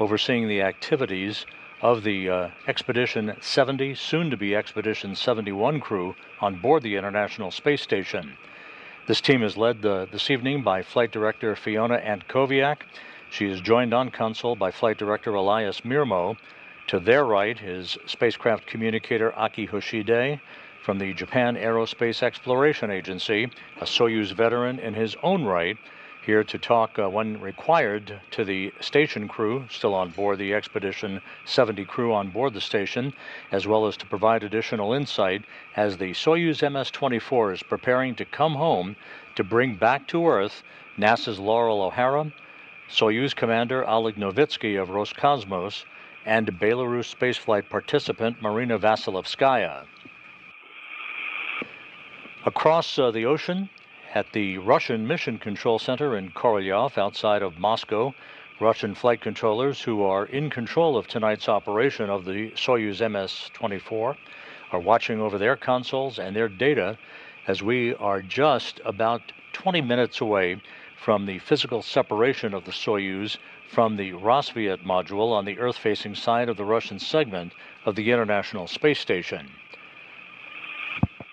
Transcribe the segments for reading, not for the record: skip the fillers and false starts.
overseeing the activities of the Expedition 70, soon to be Expedition 71 crew on board the International Space Station. This team is led this evening by Flight Director Fiona Antkowiak. She is joined on console by Flight Director Elias Mirmo. To their right is spacecraft communicator Aki Hoshide from the Japan Aerospace Exploration Agency, a Soyuz veteran in his own right, here to talk when required to the station crew still on board, the Expedition 70 crew on board the station, as well as to provide additional insight as the Soyuz MS-24 is preparing to come home to bring back to Earth NASA's Laurel O'Hara, Soyuz Commander Oleg Novitsky of Roscosmos, and Belarus spaceflight participant Marina Vasilevskaya. Across the ocean, at the Russian Mission Control Center in Korolyov, outside of Moscow, Russian flight controllers who are in control of tonight's operation of the Soyuz MS-24 are watching over their consoles and their data as we are just about 20 minutes away from the physical separation of the Soyuz from the Rassvet module on the Earth-facing side of the Russian segment of the International Space Station.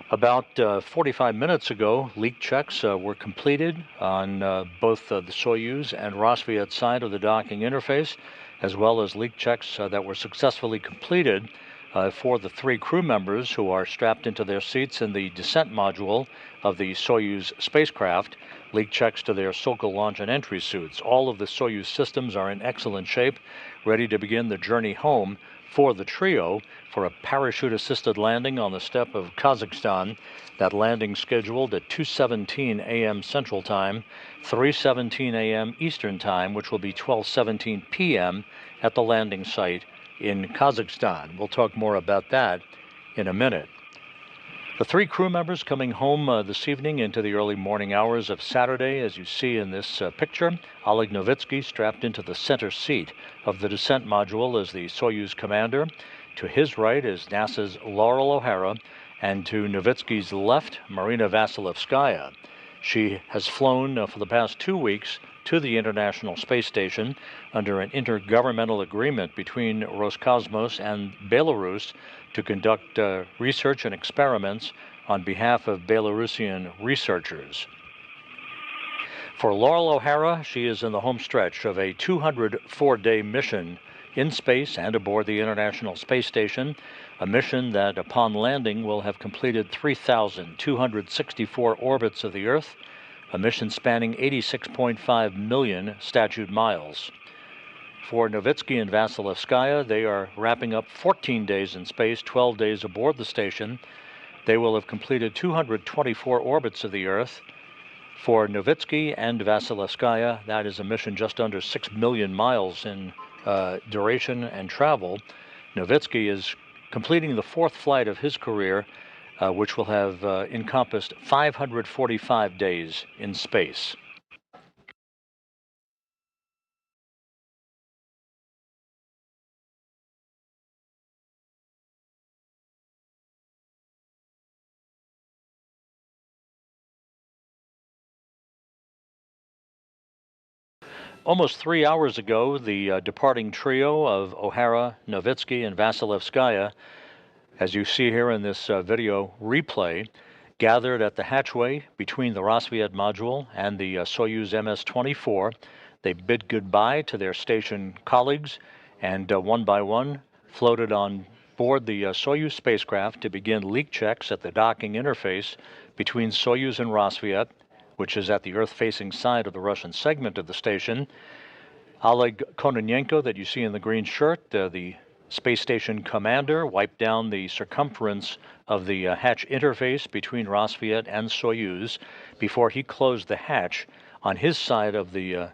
About 45 minutes ago, leak checks were completed on both the Soyuz and Rassvet side of the docking interface, as well as leak checks that were successfully completed for the 3 crew members who are strapped into their seats in the descent module of the Soyuz spacecraft, leak checks to their Sokol launch and entry suits. All of the Soyuz systems are in excellent shape, ready to begin the journey home for the trio for a parachute-assisted landing on the steppe of Kazakhstan. That landing scheduled at 2:17 a.m. Central Time, 3:17 a.m. Eastern Time, which will be 12:17 p.m. at the landing site in Kazakhstan. We'll talk more about that in a minute. The 3 crew members coming home this evening into the early morning hours of Saturday, as you see in this picture. Oleg Novitsky strapped into the center seat of the descent module as the Soyuz commander. To his right is NASA's Laurel O'Hara, and to Novitsky's left, Marina Vasilevskaya. She has flown for the past 2 weeks to the International Space Station under an intergovernmental agreement between Roscosmos and Belarus to conduct research and experiments on behalf of Belarusian researchers. For Laurel O'Hara, she is in the home stretch of a 204-day mission in space and aboard the International Space Station, a mission that upon landing will have completed 3,264 orbits of the Earth, a mission spanning 86.5 million statute miles. For Novitsky and Vasilevskaya, they are wrapping up 14 days in space, 12 days aboard the station. They will have completed 224 orbits of the Earth. For Novitsky and Vasilevskaya, that is a mission just under 6 million miles in duration and travel. Novitsky is completing the 4th flight of his career, which will have encompassed 545 days in space. Almost 3 hours ago, the departing trio of O'Hara, Novitsky, and Vasilevskaya, as you see here in this video replay, gathered at the hatchway between the Rassvet module and the Soyuz MS-24. They bid goodbye to their station colleagues and one by one floated on board the Soyuz spacecraft to begin leak checks at the docking interface between Soyuz and Rassvet, which is at the Earth-facing side of the Russian segment of the station. Oleg Kononenko, that you see in the green shirt, the space station commander, wiped down the circumference of the hatch interface between Rassvet and Soyuz before he closed the hatch on his side of the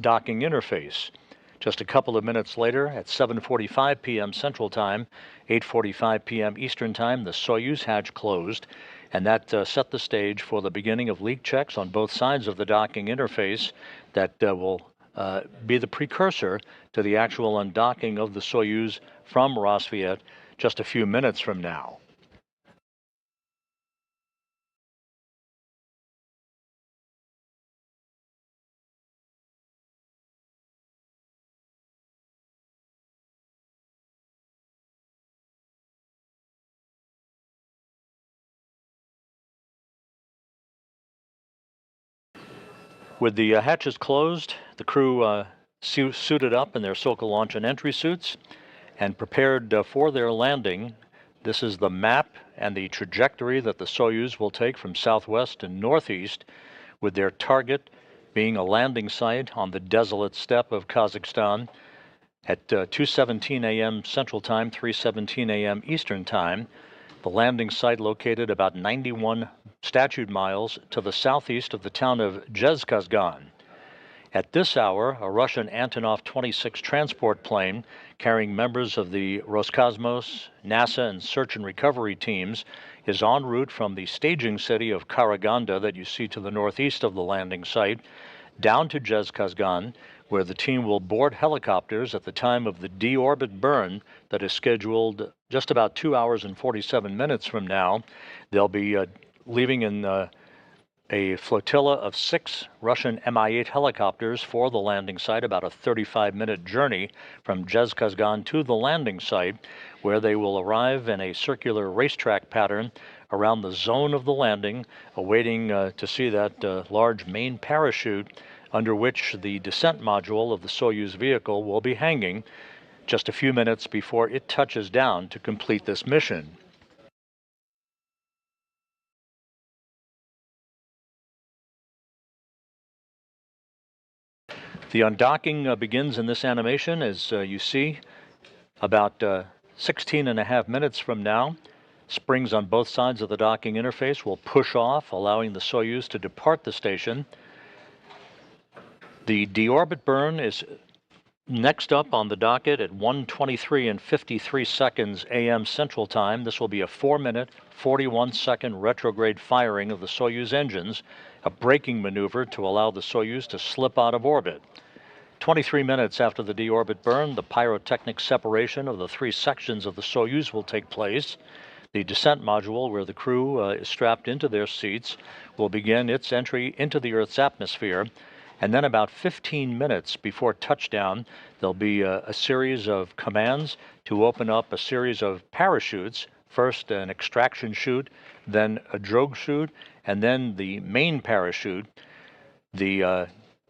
docking interface. Just a couple of minutes later, at 7:45 p.m. Central Time, 8:45 p.m. Eastern Time, the Soyuz hatch closed, and that set the stage for the beginning of leak checks on both sides of the docking interface that will be the precursor to the actual undocking of the Soyuz from Rassvet just a few minutes from now. With the hatches closed, the crew suited up in their Soka launch and entry suits and prepared for their landing. This is the map and the trajectory that the Soyuz will take from southwest and northeast, with their target being a landing site on the desolate steppe of Kazakhstan at 2:17 a.m. Central Time, 3:17 a.m. Eastern Time. The landing site located about 91 statute miles to the southeast of the town of Zhezkazgan. At this hour, a Russian Antonov 26 transport plane carrying members of the Roscosmos, NASA, and search and recovery teams is en route from the staging city of Karaganda that you see to the northeast of the landing site down to Zhezkazgan, where the team will board helicopters at the time of the Deorbit burn that is scheduled just about 2 hours and 47 minutes from now. They'll be leaving in a flotilla of 6 Russian Mi-8 helicopters for the landing site, about a 35-minute journey from Zhezkazgan to the landing site, where they will arrive in a circular racetrack pattern around the zone of the landing, awaiting to see that large main parachute under which the descent module of the Soyuz vehicle will be hanging just a few minutes before it touches down to complete this mission. The undocking begins in this animation, as you see, about 16 and a half minutes from now. Springs on both sides of the docking interface will push off, allowing the Soyuz to depart the station. The deorbit burn is next up on the docket at 1:23 and 53 seconds a.m. Central Time. This will be a 4-minute, 41-second retrograde firing of the Soyuz engines, a braking maneuver to allow the Soyuz to slip out of orbit. 23 minutes after the deorbit burn, the pyrotechnic separation of the 3 sections of the Soyuz will take place. The descent module, where the crew is strapped into their seats, will begin its entry into the Earth's atmosphere. And then about 15 minutes before touchdown, there'll be a series of commands to open up a series of parachutes. First an extraction chute, then a drogue chute, and then the main parachute. The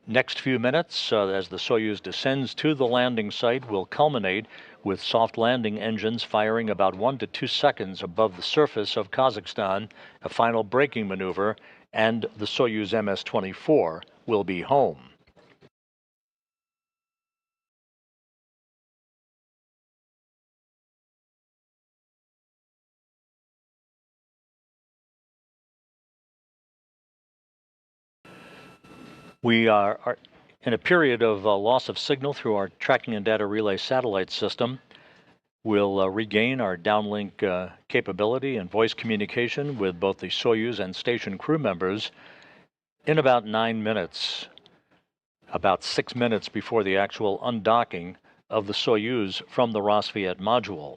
next few minutes, as the Soyuz descends to the landing site, will culminate with soft landing engines firing about 1 to 2 seconds above the surface of Kazakhstan, a final braking maneuver, and the Soyuz MS-24 will be home. We are in a period of loss of signal through our tracking and data relay satellite system. We'll regain our downlink capability and voice communication with both the Soyuz and station crew members in about 9 minutes, about 6 minutes before the actual undocking of the Soyuz from the Rosviet module.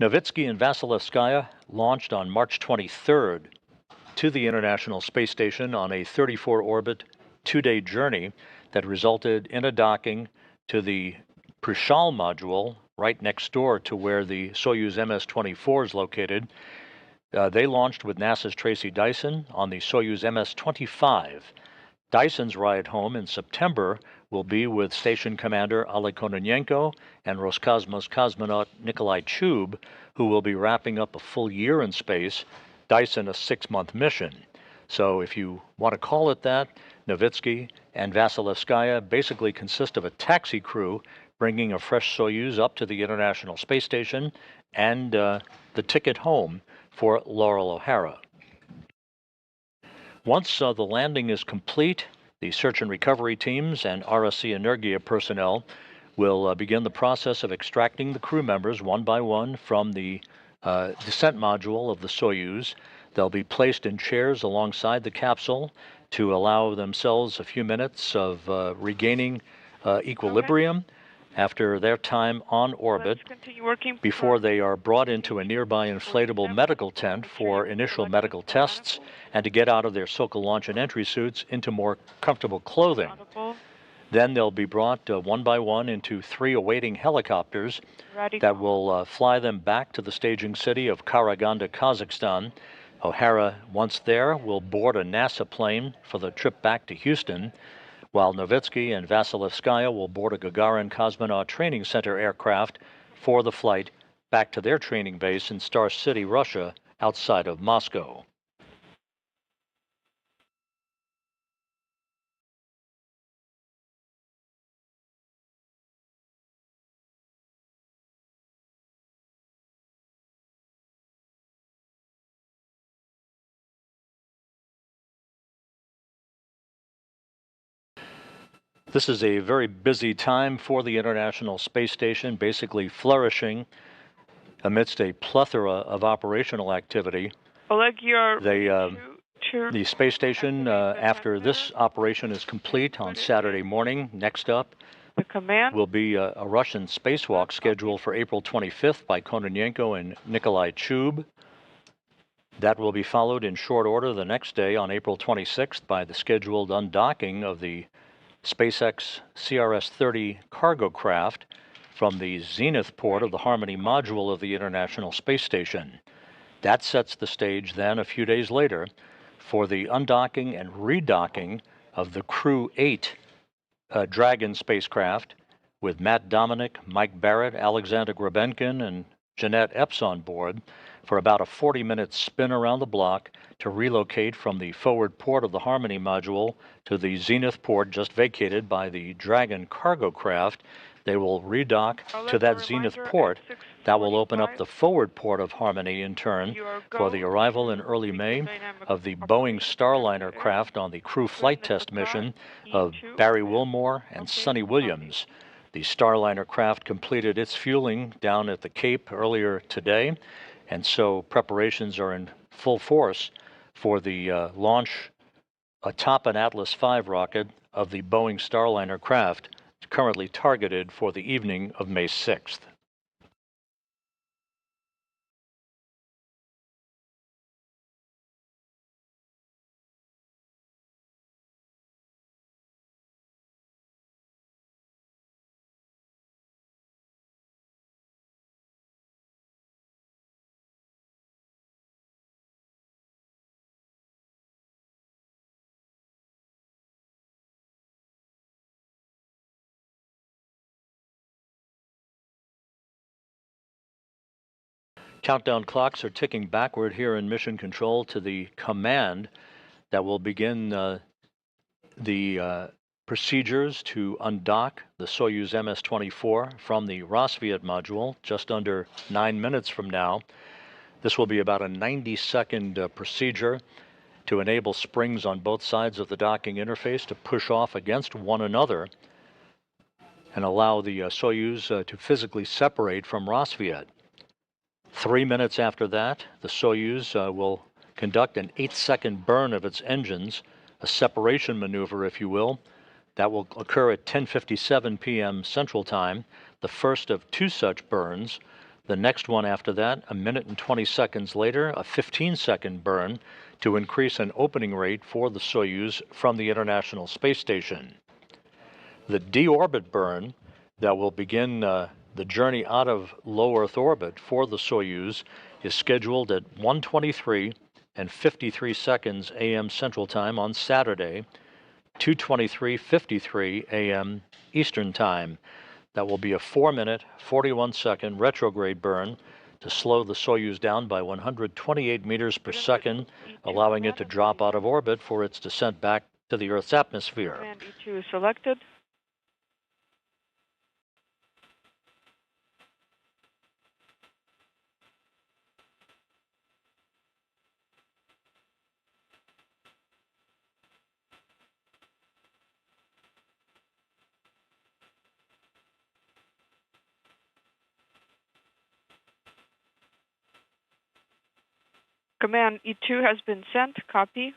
Novitsky and Vasilevskaya launched on March 23rd to the International Space Station on a 34-orbit, 2-day journey that resulted in a docking to the Prishal module right next door to where the Soyuz MS-24 is located. They launched with NASA's Tracy Dyson on the Soyuz MS-25. Dyson's ride home in September will be with Station Commander Oleg Kononenko and Roscosmos cosmonaut Nikolai Chub, who will be wrapping up a full year in space, Dyson a 6-month mission. So if you want to call it that, Novitsky and Vasilevskaya basically consist of a taxi crew bringing a fresh Soyuz up to the International Space Station and the ticket home for Laurel O'Hara. Once the landing is complete, the search and recovery teams and RSC Energia personnel will begin the process of extracting the crew members one by one from the descent module of the Soyuz. They'll be placed in chairs alongside the capsule to allow themselves a few minutes of regaining equilibrium after their time on orbit before they are brought into a nearby inflatable medical tent for initial medical tests and to get out of their Soka launch and entry suits into more comfortable clothing. Then they'll be brought one by one into 3 awaiting helicopters that will fly them back to the staging city of Karaganda, Kazakhstan. O'Hara, once there, will board a NASA plane for the trip back to Houston, while Novitsky and Vasilevskaya will board a Gagarin Cosmonaut Training Center aircraft for the flight back to their training base in Star City, Russia, outside of Moscow. This is a very busy time for the International Space Station, basically flourishing amidst a plethora of operational activity. Oleg, The space station, after this operation is complete on Saturday morning, next up will be a Russian spacewalk scheduled for April 25th by Kononenko and Nikolai Chub. That will be followed in short order the next day on April 26th by the scheduled undocking of the SpaceX CRS-30 cargo craft from the Zenith port of the Harmony module of the International Space Station. That sets the stage then, a few days later, for the undocking and redocking of the Crew 8 Dragon spacecraft with Matt Dominic, Mike Barrett, Alexander Grabenkin, and Jeanette Epps on board for about a 40-minute spin around the block to relocate from the forward port of the Harmony module to the Zenith port just vacated by the Dragon cargo craft. They will redock to that Zenith port. That will open up the forward port of Harmony in turn for the arrival in early May of the Boeing Starliner craft on the crew flight test mission of Barry Wilmore and Sonny Williams. The Starliner craft completed its fueling down at the Cape earlier today, and so preparations are in full force for the launch atop an Atlas V rocket of the Boeing Starliner craft, currently targeted for the evening of May 6th. Countdown clocks are ticking backward here in Mission Control to the command that will begin the procedures to undock the Soyuz MS-24 from the Rosviet module just under 9 minutes from now. This will be about a 90-second procedure to enable springs on both sides of the docking interface to push off against one another and allow the Soyuz to physically separate from Rosviet. 3 minutes after that, the Soyuz will conduct an 8-second burn of its engines, a separation maneuver, if you will. That will occur at 10:57 p.m. Central Time, the first of 2 such burns. The next one after that, a minute and 20 seconds later, a 15-second burn to increase an opening rate for the Soyuz from the International Space Station. The deorbit burn that will begin the journey out of low Earth orbit for the Soyuz is scheduled at 1:23 and 53 seconds a.m. Central Time on Saturday, 2:23:53 a.m. Eastern Time. That will be a 4-minute, 41-second retrograde burn to slow the Soyuz down by 128 meters per second, allowing it to drop out of orbit for its descent back to the Earth's atmosphere. Command E2 is selected. Command E2 has been sent. Copy.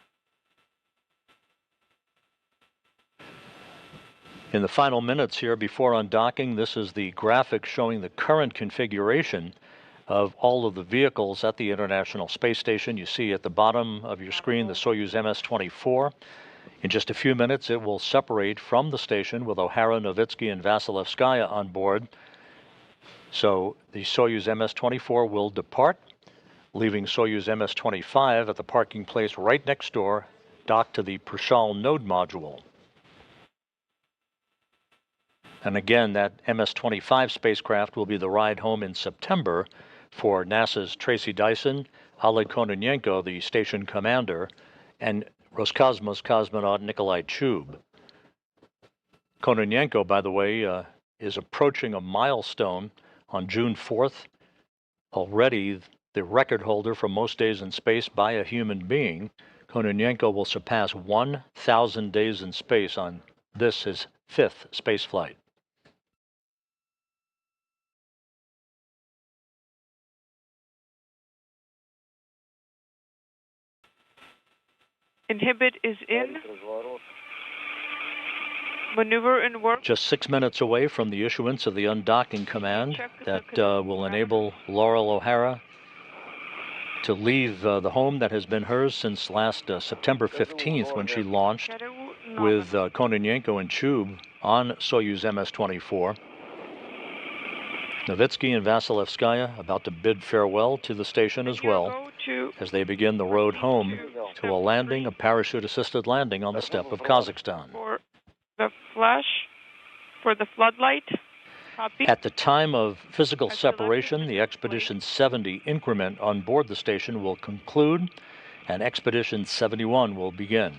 In the final minutes here before undocking, this is the graphic showing the current configuration of all of the vehicles at the International Space Station. You see at the bottom of your screen the Soyuz MS-24. In just a few minutes, it will separate from the station with O'Hara, Novitsky, and Vasilevskaya on board. So the Soyuz MS-24 will depart leaving Soyuz MS-25 at the parking place right next door, docked to the Prishal node module. And again, that MS-25 spacecraft will be the ride home in September for NASA's Tracy Dyson, Oleg Kononenko, the station commander, and Roscosmos cosmonaut Nikolai Chub. Kononenko, by the way, is approaching a milestone on June 4th. Already the record holder for most days in space by a human being, Kononenko will surpass 1,000 days in space on this, his 5th spaceflight. Inhibit is in. Maneuver in work. Just 6 minutes away from the issuance of the undocking command that will enable Laurel O'Hara to leave the home that has been hers since last September 15th, when she launched with Kononenko and Chub on Soyuz MS-24. Novitsky and Vasilevskaya about to bid farewell to the station as well as they begin the road home to a landing, a parachute-assisted landing on the steppe of Kazakhstan. For the flash, for the floodlight. Copy. At the time of physical separation, the Expedition 70 increment on board the station will conclude, and Expedition 71 will begin.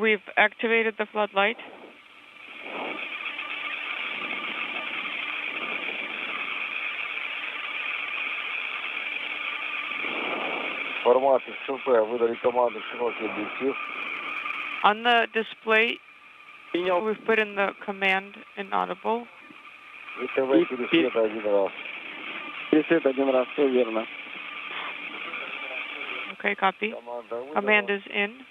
We've activated the floodlight. On the display, we've put in the command inaudible. Okay, copy. Command is in.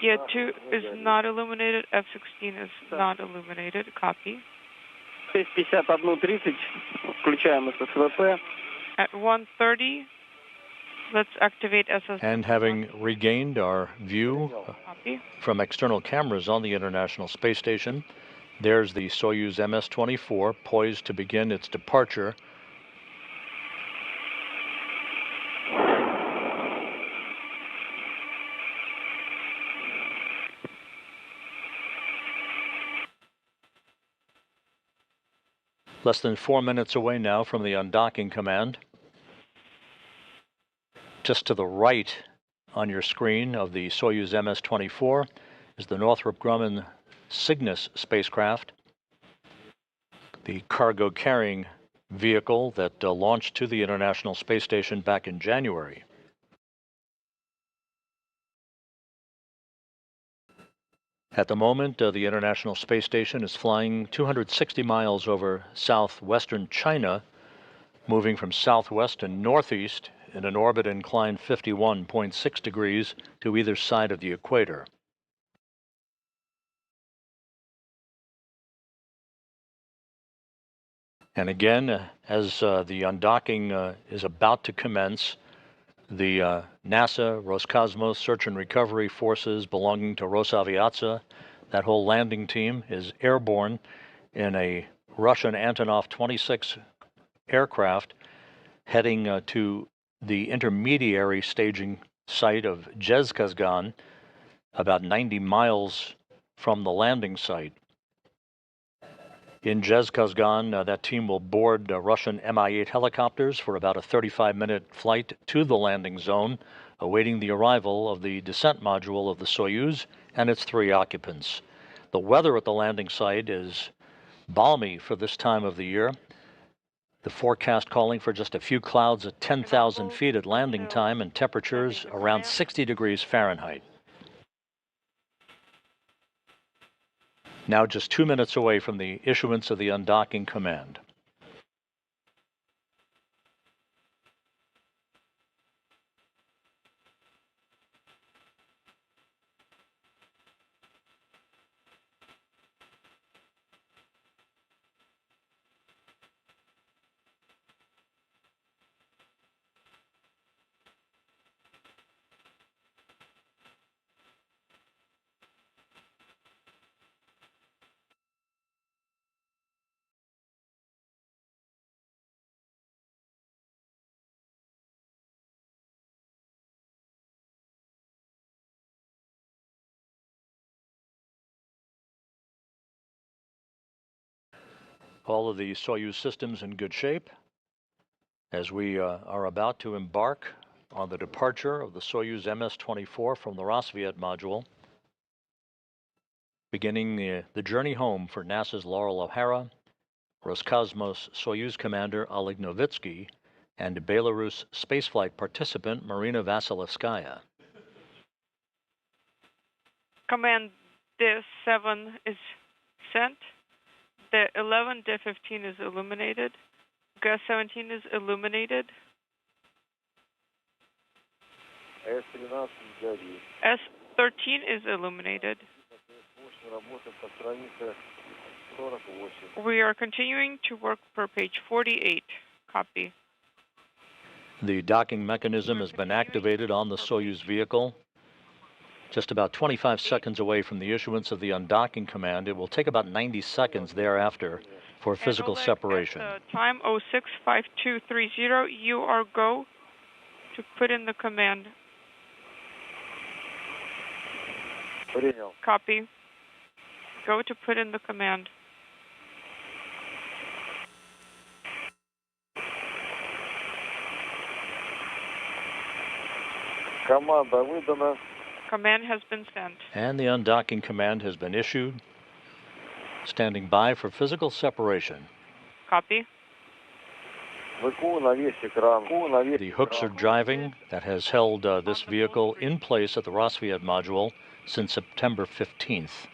Gear 2 is not illuminated, F-16 is not illuminated, copy. At 1:30, let's activate SS. And having regained our view from external cameras on the International Space Station, there's the Soyuz MS-24 poised to begin its departure. Less than 4 minutes away now from the undocking command. Just to the right on your screen of the Soyuz MS-24 is the Northrop Grumman Cygnus spacecraft, the cargo-carrying vehicle that launched to the International Space Station back in January. At the moment, the International Space Station is flying 260 miles over southwestern China, moving from southwest to northeast in an orbit inclined 51.6 degrees to either side of the equator. And again, as the undocking is about to commence, the NASA Roscosmos search and recovery forces belonging to Rosaviatsa, that whole landing team is airborne in a Russian Antonov 26 aircraft heading to the intermediary staging site of Zhezkazgan, about 90 miles from the landing site. In Zhezkazgan, that team will board Russian Mi-8 helicopters for about a 35-minute flight to the landing zone, awaiting the arrival of the descent module of the Soyuz and its 3 occupants. The weather at the landing site is balmy for this time of the year. The forecast calling for just a few clouds at 10,000 feet at landing time and temperatures around 60 degrees Fahrenheit. Now just 2 minutes away from the issuance of the undocking command. All of the Soyuz systems in good shape as we are about to embark on the departure of the Soyuz MS-24 from the Rassvet module, beginning the journey home for NASA's Laurel O'Hara, Roscosmos Soyuz commander Oleg Novitsky, and Belarus spaceflight participant Marina Vasilevskaya. Command D7 is sent. D11, D15 is illuminated. G17 is illuminated. S13 is illuminated. We are continuing to work per page 48. Copy. The docking mechanism has been activated on the Soyuz vehicle. Just about 25 seconds away from the issuance of the undocking command, it will take about 90 seconds thereafter for physical Oleg, separation. at time 065230, you are go to put in the command. Copy. Go to put in the command. Command has been sent. And the undocking command has been issued. Standing by for physical separation. Copy. The hooks are driving. That has held this vehicle in place at the Rassvet module since September 15th.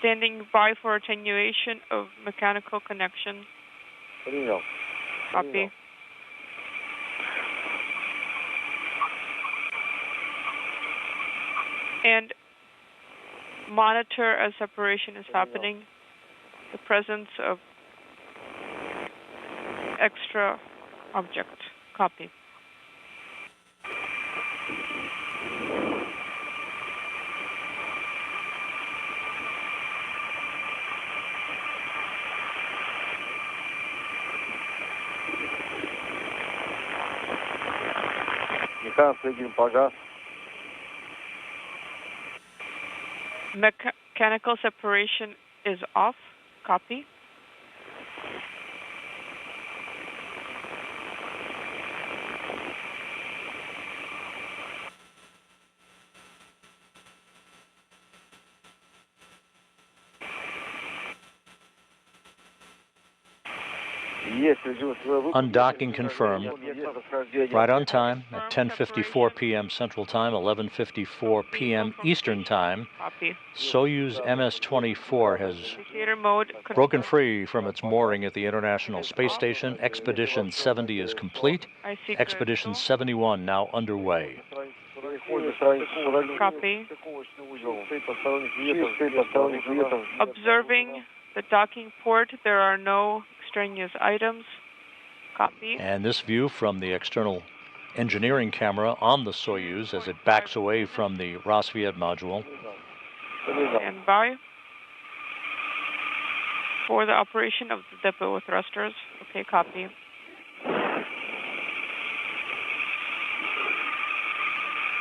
Standing by for attenuation of mechanical connection. Copy. And monitor as separation is happening the presence of extra object. Copy. Mechanical separation is off. Copy. Undocking confirmed. Right on time at 10:54 p.m. Central Time, 11:54 p.m. Eastern Time. Soyuz MS-24 has broken free from its mooring at the International Space Station. Expedition 70 is complete. Expedition 71 now underway. Copy. Observing the docking port, there are no extraneous items. Copy. And this view from the external engineering camera on the Soyuz as it backs away from the Rassvet module. Stand by for the operation of the depot thrusters. Okay, copy.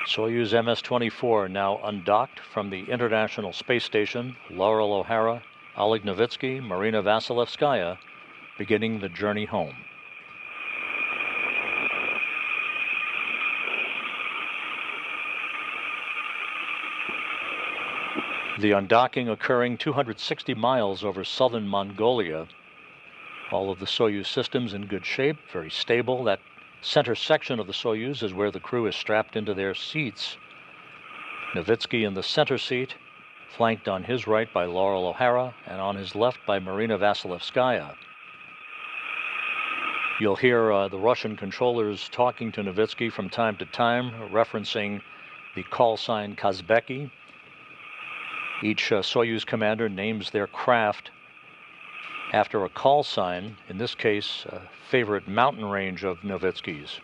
Soyuz MS-24 now undocked from the International Space Station. Laurel O'Hara, Oleg Novitsky, Marina Vasilevskaya beginning the journey home. The undocking occurring 260 miles over southern Mongolia. All of the Soyuz systems in good shape, very stable. That center section of the Soyuz is where the crew is strapped into their seats. Novitsky in the center seat, flanked on his right by Laurel O'Hara and on his left by Marina Vasilevskaya. You'll hear the Russian controllers talking to Novitsky from time to time, referencing the call sign Kazbeki. Each Soyuz commander names their craft after a call sign, in this case, a favorite mountain range of Novitsky's.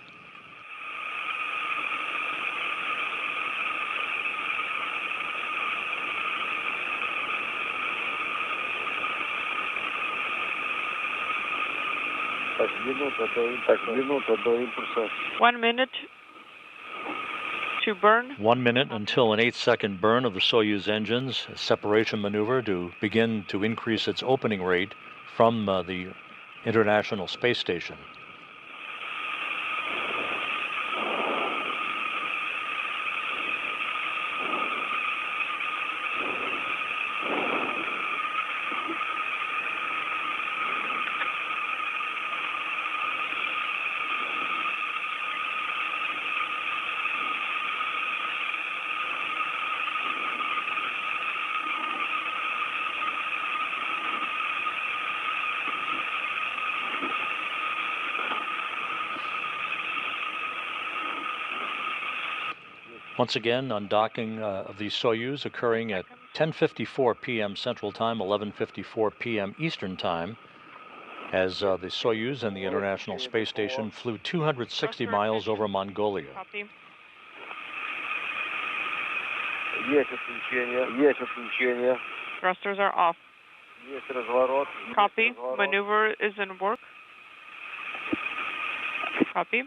to burn. 1 minute until an 8-second burn of the Soyuz engines, a separation maneuver to begin to increase its opening rate from the International Space Station. Once again, undocking of the Soyuz occurring at 10:54 p.m. Central Time, 11:54 p.m. Eastern Time, as the Soyuz and the International Space Station flew 260 miles over Mongolia. Copy. Thrusters are off. Copy. Maneuver is in work. Copy.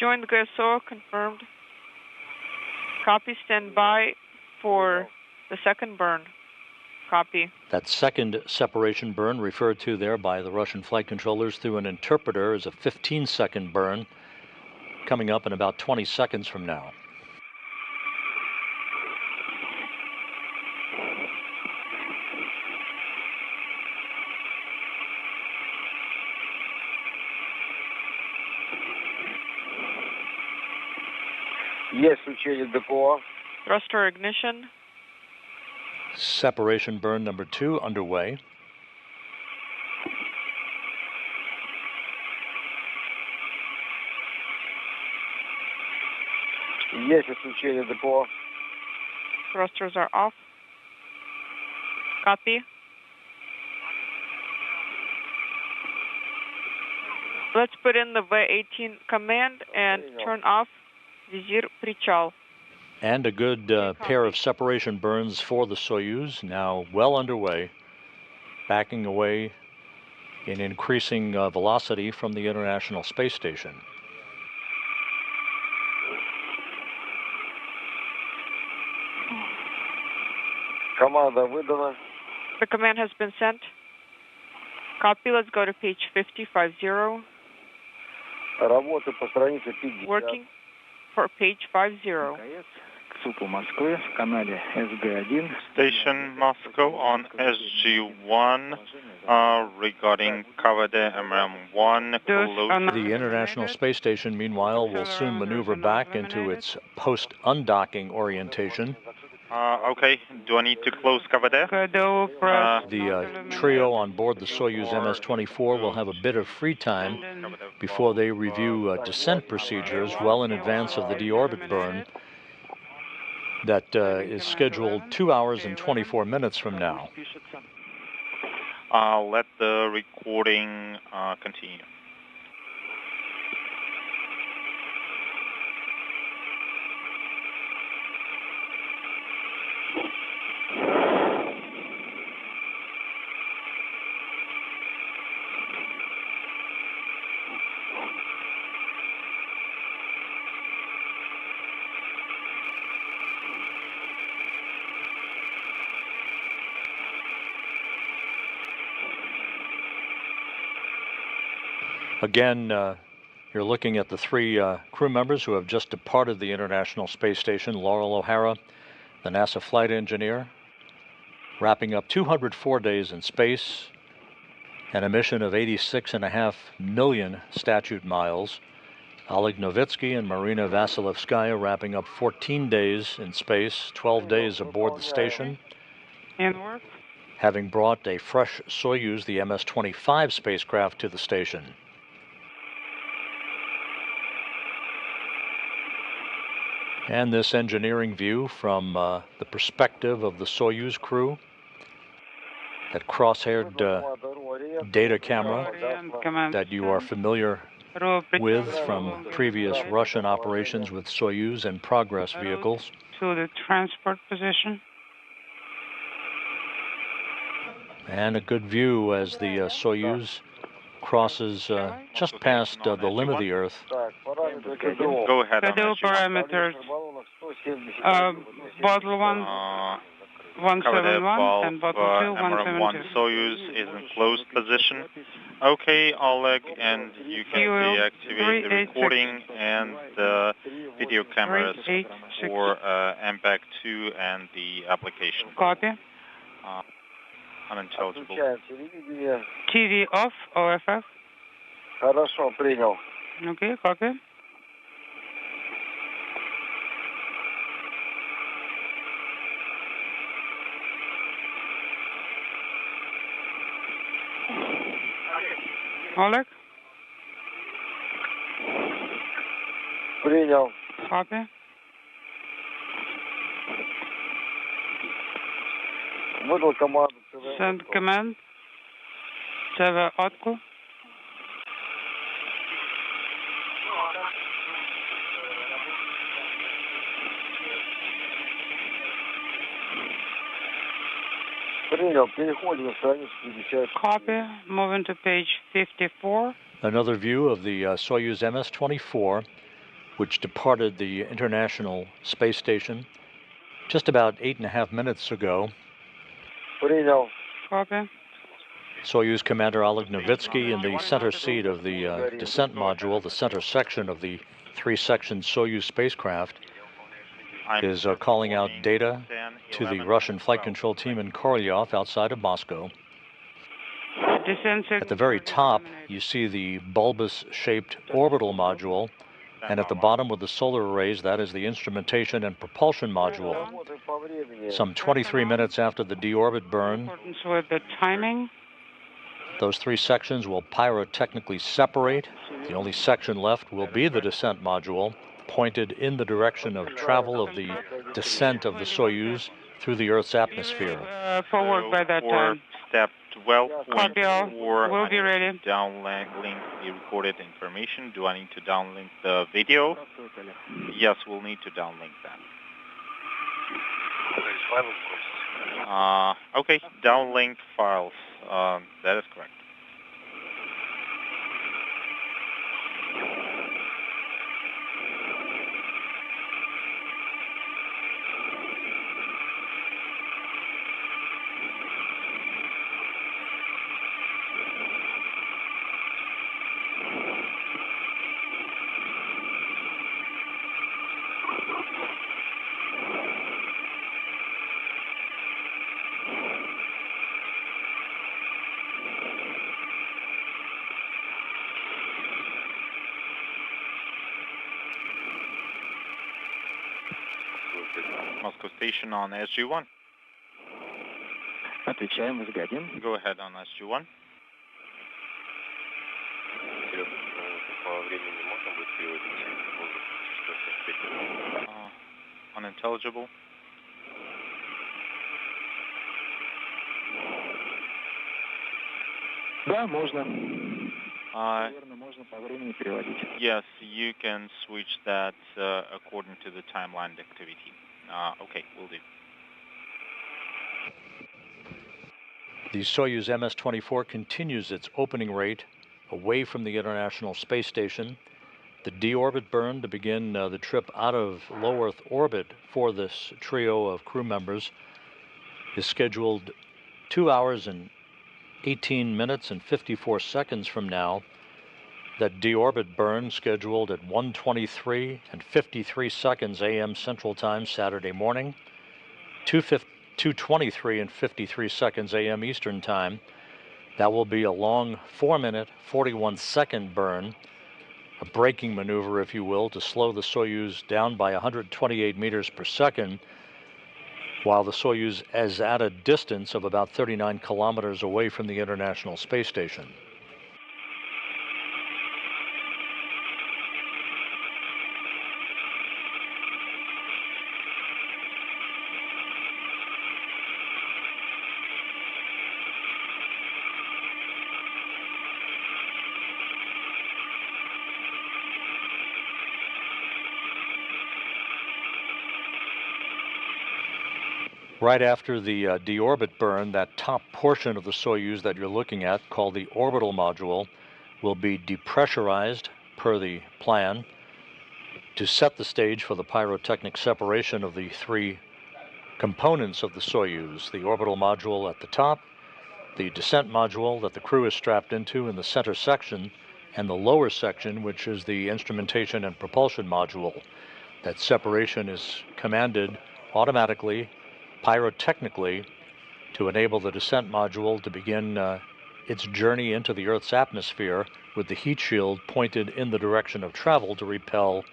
Joined GSO, confirmed. Copy, stand by for the second burn. Copy. That second separation burn referred to there by the Russian flight controllers through an interpreter is a 15-second burn coming up in about 20 seconds from now. Thruster ignition. Separation burn number 2 underway. Thrusters are off. Copy. Let's put in the V-18 command and turn off Vizir Prichal. And a good pair of separation burns for the Soyuz, now well underway, backing away in increasing velocity from the International Space Station. The command has been sent. Copy, let's go to page 50. Working for page 50. Station Moscow on SG-1 regarding Kavade MM-1 close. The International Space Station, meanwhile, will soon maneuver back into its post-undocking orientation. Okay, do I need to close Kavade? The trio on board the Soyuz MS-24 will have a bit of free time before they review descent procedures well in advance of the deorbit burn that is scheduled 2 hours and 24 minutes from now. Let the recording continue. Again, you're looking at the 3 crew members who have just departed the International Space Station. Laurel O'Hara, the NASA flight engineer, wrapping up 204 days in space and a mission of 86.5 million statute miles. Oleg Novitsky and Marina Vasilevskaya wrapping up 14 days in space, 12 days aboard the station, having brought a fresh Soyuz, the MS-25 spacecraft, to the station. And this engineering view from the perspective of the Soyuz crew. That cross-haired data camera that you are familiar with from previous Russian operations with Soyuz and Progress vehicles. To the transport position. And a good view as the Soyuz crosses just past the limit of the Earth. Go ahead on Schedule SG1. parameters. Bottle 1, Cover the 171 valve and bottle 2, MRM-1 172. Soyuz is in closed position. Okay, Oleg, and you can deactivate the recording and the video cameras for MPAC-2 and the application. Copy. Unintelligible. TV off, OFF. Хорошо, принял. Okay, copy. Oleg, Принял. copy. Выдал команду. Send command. CV отку. Принял. Переходим на страницу 50. Copy. Moving to page 54. Another view of the Soyuz MS-24, which departed the International Space Station just about 8.5 minutes ago. Принял. Copy. Soyuz Commander Oleg Novitsky in the center seat of the descent module, the center section of the three-section Soyuz spacecraft, is calling out data to the Russian flight control team in Korolyov outside of Moscow. At the very top, you see the bulbous-shaped orbital module, and at the bottom with the solar arrays, that is the instrumentation and propulsion module. Some 23 minutes after the deorbit burn, With the timing. those three sections will pyrotechnically separate. The only section left will be the descent module, pointed in the direction of travel of the descent of the Soyuz through the Earth's atmosphere. Forward by that For time. step Copy all. 12.4, We'll be ready. downlink the recorded information. Do I need to downlink the video? Yes, we'll need to downlink that. Okay, downlink files. That is correct. Moscow Station on SG1. Отвечаем, возгодим. Go ahead on SG1. Unintelligible. Да, можно. Можно по времени переводить. Yes, you can switch that according to the timeline activity. Okay, will do. The Soyuz MS-24 continues its opening rate away from the International Space Station. The deorbit burn to begin the trip out of low Earth orbit for this trio of crew members is scheduled 2 hours and 18 minutes and 54 seconds from now. That deorbit burn scheduled at 1:23 and 53 seconds a.m. Central Time Saturday morning, 2:23 and 53 seconds a.m. Eastern Time. That will be a long 4-minute, 41-second burn, a braking maneuver, if you will, to slow the Soyuz down by 128 meters per second, while the Soyuz is at a distance of about 39 kilometers away from the International Space Station. Right after the deorbit burn, that top portion of the Soyuz that you're looking at, called the orbital module, will be depressurized per the plan to set the stage for the pyrotechnic separation of the three components of the Soyuz: the orbital module at the top, the descent module that the crew is strapped into in the center section, and the lower section, which is the instrumentation and propulsion module. That separation is commanded automatically, pyrotechnically, to enable the descent module to begin its journey into the Earth's atmosphere with the heat shield pointed in the direction of travel to repel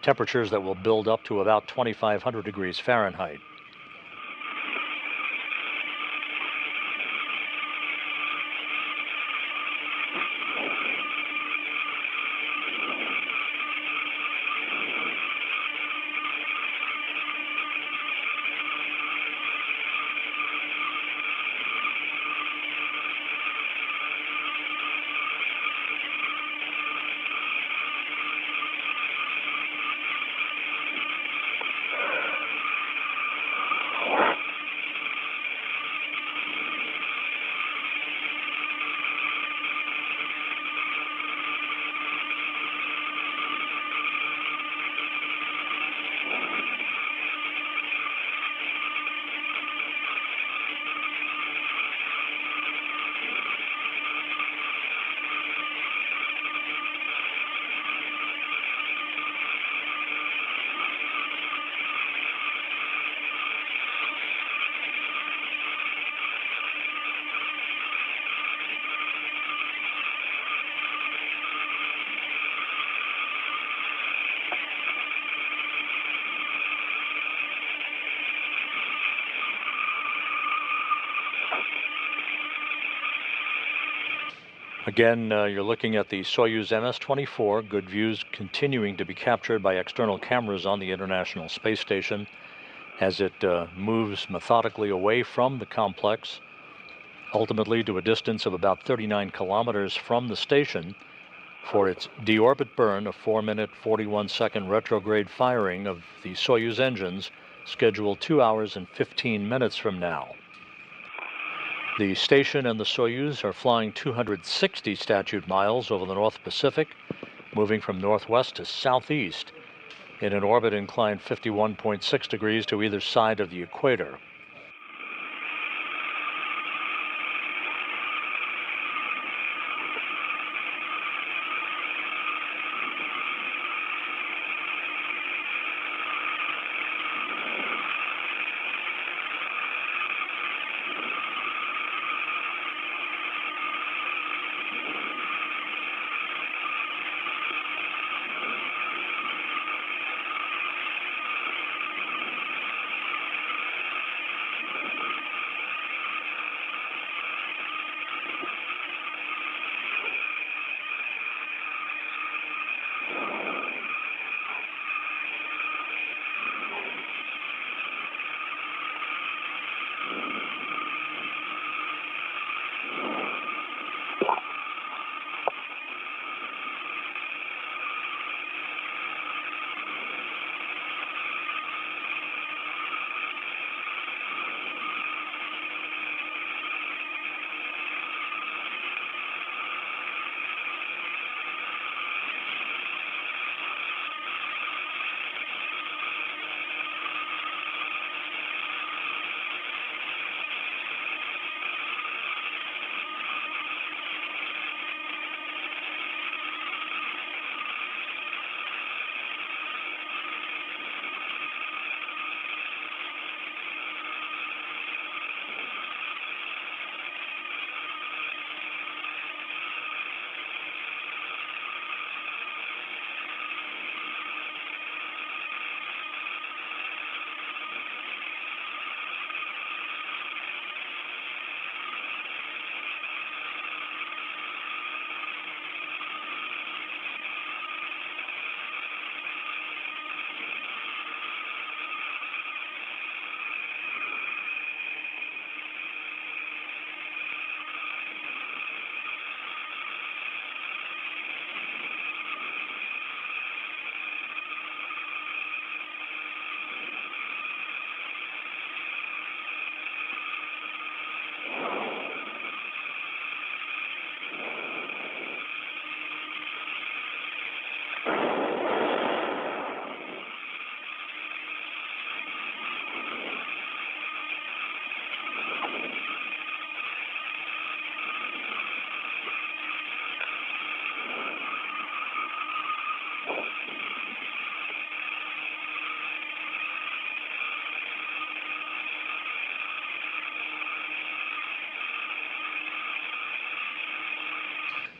temperatures that will build up to about 2,500 degrees Fahrenheit. Again, you're looking at the Soyuz MS-24, good views continuing to be captured by external cameras on the International Space Station as it moves methodically away from the complex, ultimately to a distance of about 39 kilometers from the station for its deorbit burn, a 4-minute, 41-second retrograde firing of the Soyuz engines, scheduled 2 hours and 15 minutes from now. The station and the Soyuz are flying 260 statute miles over the North Pacific, moving from northwest to southeast in an orbit inclined 51.6 degrees to either side of the equator.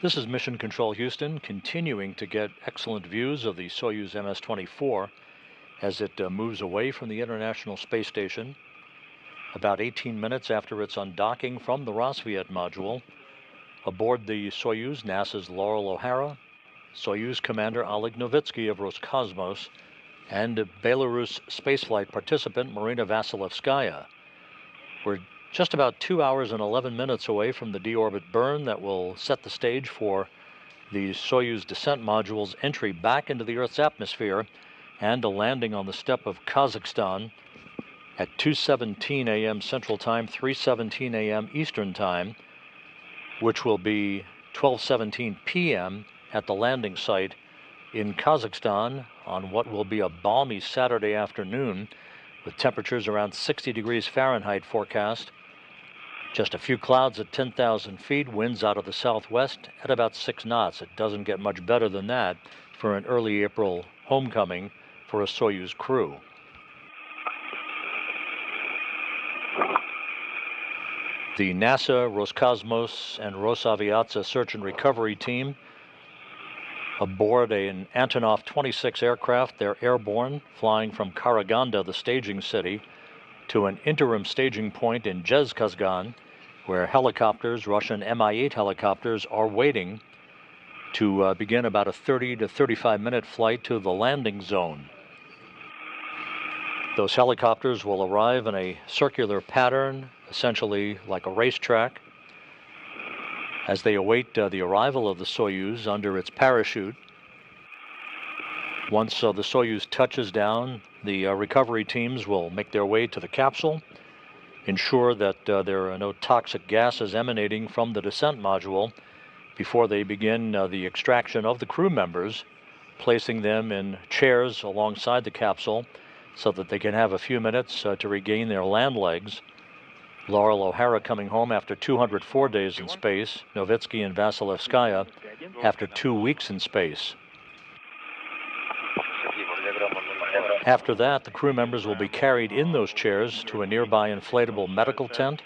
This is Mission Control Houston, continuing to get excellent views of the Soyuz MS-24 as it moves away from the International Space Station. About 18 minutes after its undocking from the Rosviet module, aboard the Soyuz, NASA's Laurel O'Hara, Soyuz Commander Oleg Novitsky of Roscosmos, and Belarus spaceflight participant Marina Vasilevskaya. We're just about 2 hours and 11 minutes away from the deorbit burn that will set the stage for the Soyuz descent module's entry back into the Earth's atmosphere and a landing on the steppe of Kazakhstan at 2:17 a.m. Central Time, 3:17 a.m. Eastern Time, which will be 12:17 p.m. at the landing site in Kazakhstan on what will be a balmy Saturday afternoon with temperatures around 60 degrees Fahrenheit forecast. Just a few clouds at 10,000 feet, winds out of the southwest at about 6 knots. It doesn't get much better than that for an early April homecoming for a Soyuz crew. The NASA, Roscosmos, and Rosaviatsa search and recovery team aboard an Antonov 26 aircraft. They're airborne, flying from Karaganda, the staging city, to an interim staging point in Zhezkazgan, where helicopters, Russian Mi-8 helicopters, are waiting to begin about a 30 to 35 minute flight to the landing zone. Those helicopters will arrive in a circular pattern, essentially like a racetrack, as they await the arrival of the Soyuz under its parachute. Once the Soyuz touches down, the recovery teams will make their way to the capsule, ensure that there are no toxic gases emanating from the descent module before they begin the extraction of the crew members, placing them in chairs alongside the capsule so that they can have a few minutes to regain their land legs. Laurel O'Hara coming home after 204 days in space, Novitsky and Vasilevskaya after 2 weeks in space. After that, the crew members will be carried in those chairs to a nearby inflatable medical tent,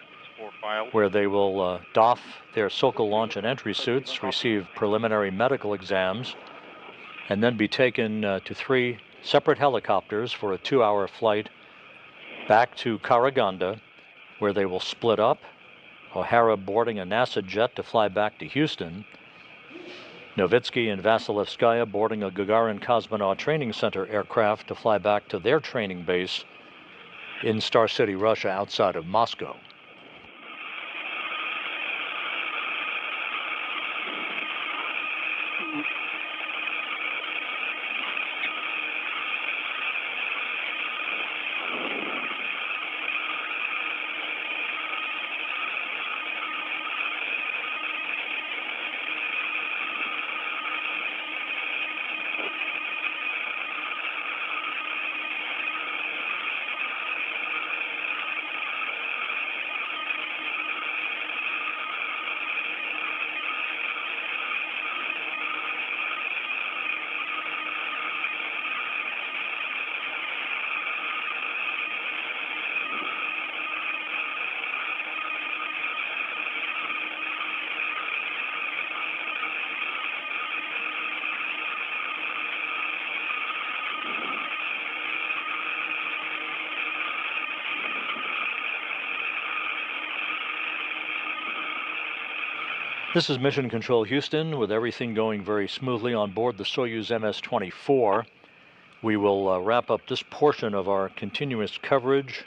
where they will doff their Sokol launch and entry suits, receive preliminary medical exams, and then be taken to 3 separate helicopters for a 2-hour flight back to Karaganda, where they will split up, O'Hara boarding a NASA jet to fly back to Houston, Novitsky and Vasilevskaya boarding a Gagarin Cosmonaut Training Center aircraft to fly back to their training base in Star City, Russia, outside of Moscow. This is Mission Control Houston, with everything going very smoothly on board the Soyuz MS-24. We will wrap up this portion of our continuous coverage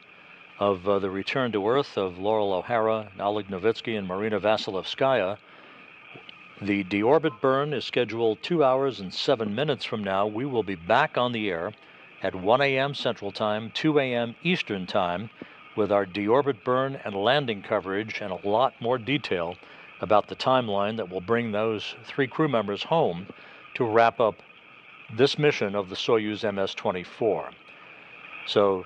of the return to Earth of Laurel O'Hara, Oleg Novitsky, and Marina Vasilevskaya. The deorbit burn is scheduled 2 hours and 7 minutes from now. We will be back on the air at 1 a.m. Central Time, 2 a.m. Eastern Time, with our deorbit burn and landing coverage and a lot more detail about the timeline that will bring those 3 crew members home to wrap up this mission of the Soyuz MS-24. So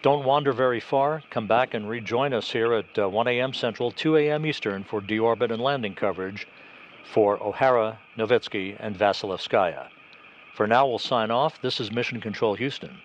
don't wander very far. Come back and rejoin us here at 1 a.m. Central, 2 a.m. Eastern for deorbit and landing coverage for O'Hara, Novitsky, and Vasilevskaya. For now, we'll sign off. This is Mission Control Houston.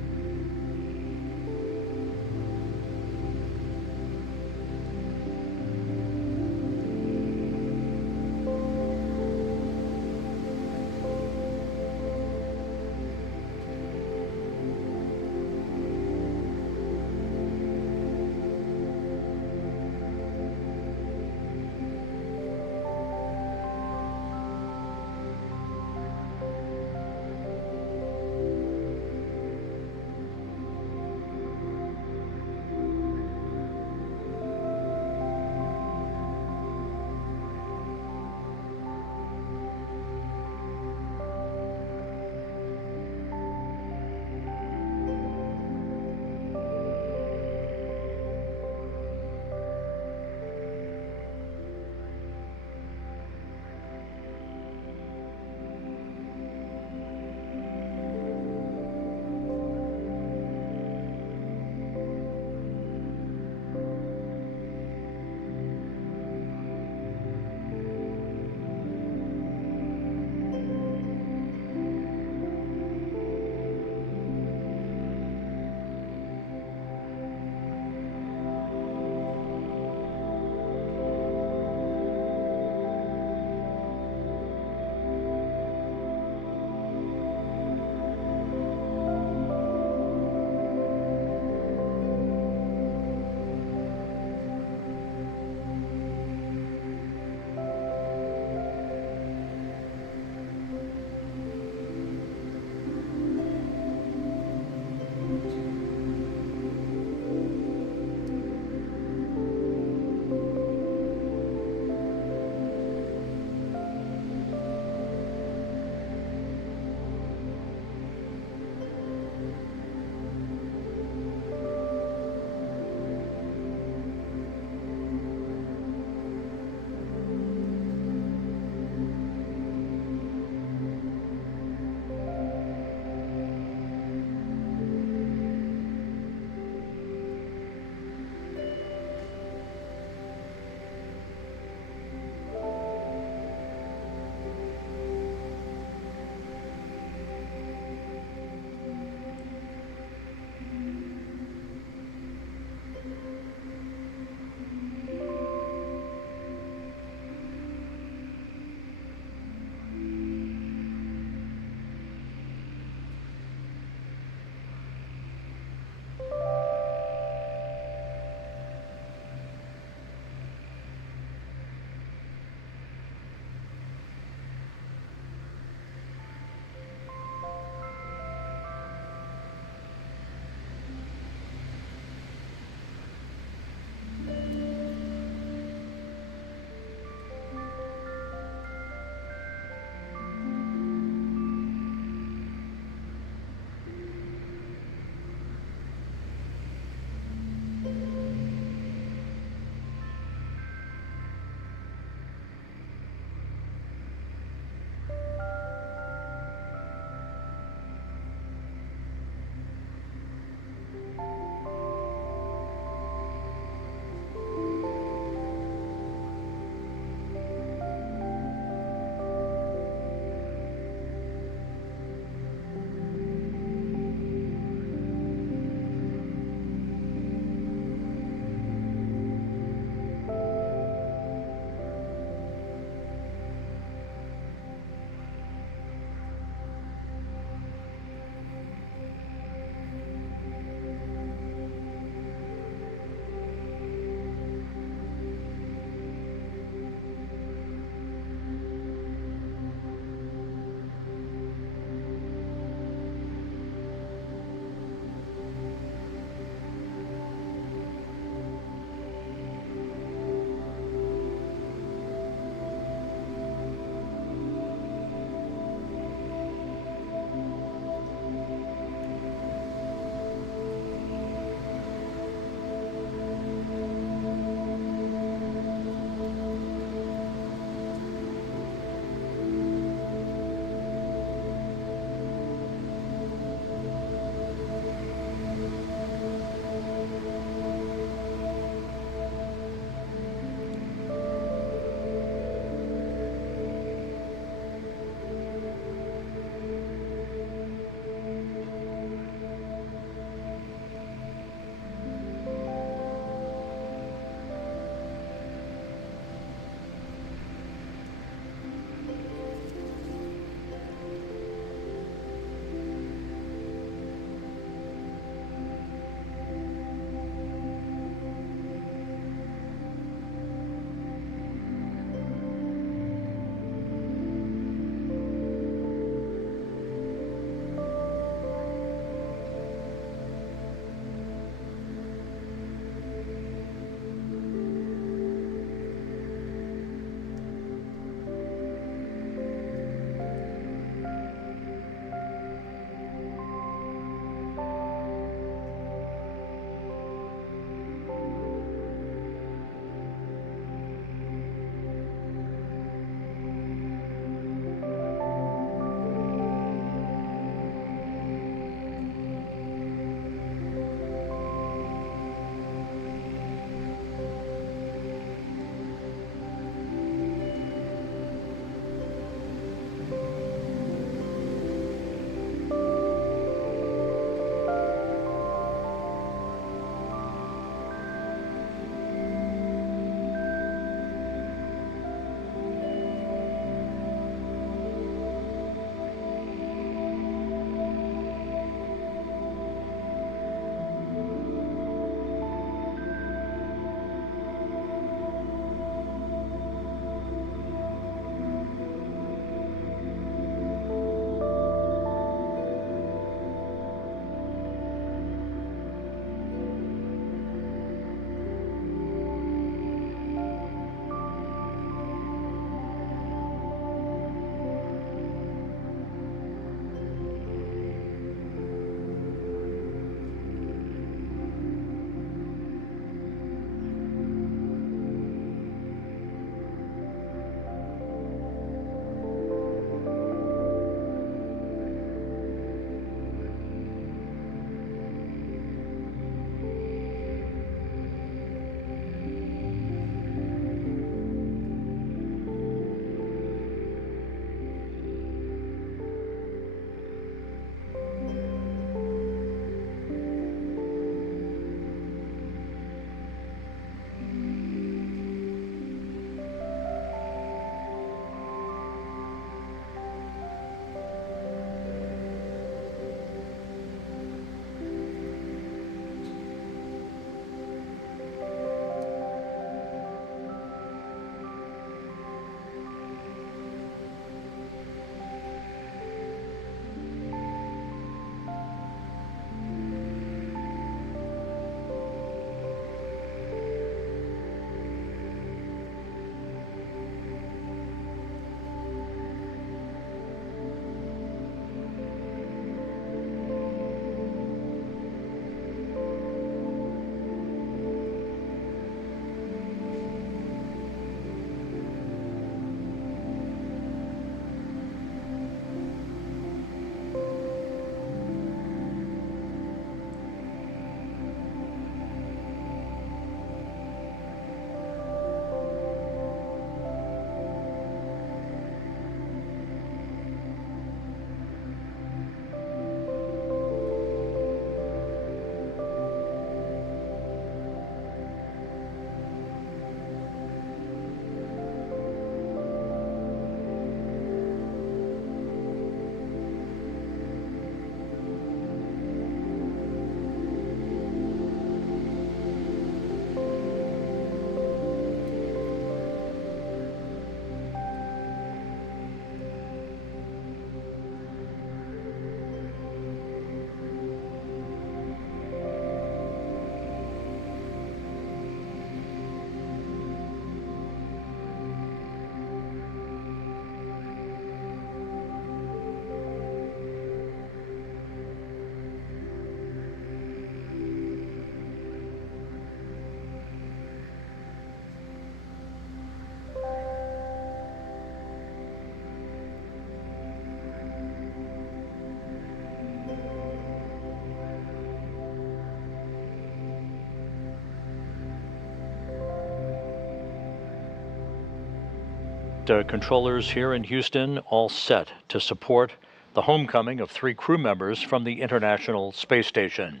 controllers here in Houston all set to support the homecoming of 3 crew members from the International Space Station.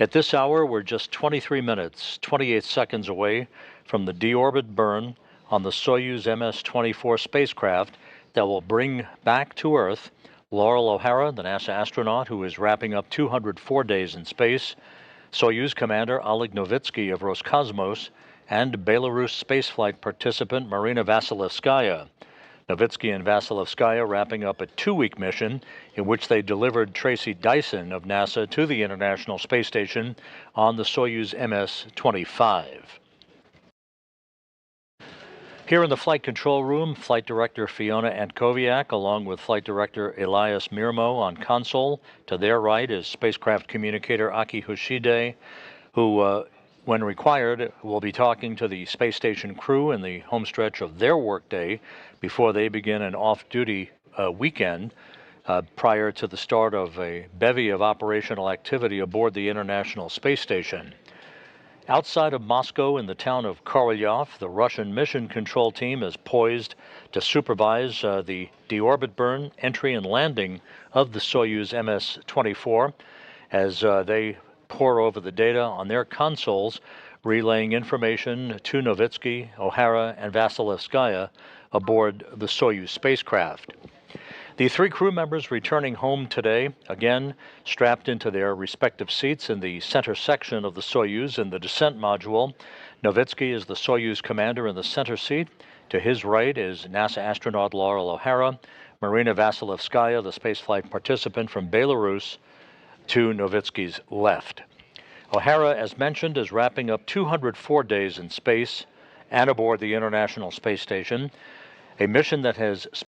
At this hour, we're just 23 minutes, 28 seconds away from the deorbit burn on the Soyuz MS-24 spacecraft that will bring back to Earth Laurel O'Hara, the NASA astronaut who is wrapping up 204 days in space, Soyuz commander Oleg Novitsky of Roscosmos, and Belarus spaceflight participant Marina Vasilevskaya. Novitsky and Vasilevskaya wrapping up a 2-week mission in which they delivered Tracy Dyson of NASA to the International Space Station on the Soyuz MS-25. Here in the flight control room, Flight Director Fiona Antkowiak, along with Flight Director Elias Mirmo on console. To their right is Spacecraft Communicator Aki Hoshide, who, when required, will be talking to the space station crew in the homestretch of their workday before they begin an off-duty weekend prior to the start of a bevy of operational activity aboard the International Space Station. Outside of Moscow in the town of Korolyov, the Russian mission control team is poised to supervise the deorbit burn, entry, and landing of the Soyuz MS-24 as they pore over the data on their consoles, relaying information to Novitsky, O'Hara, and Vasilevskaya aboard the Soyuz spacecraft. The 3 crew members returning home today, again strapped into their respective seats in the center section of the Soyuz in the descent module. Novitsky is the Soyuz commander in the center seat. To his right is NASA astronaut Laurel O'Hara, Marina Vasilevskaya, the spaceflight participant from Belarus, to Novitsky's left. O'Hara, as mentioned, is wrapping up 204 days in space and aboard the International Space Station, a mission that has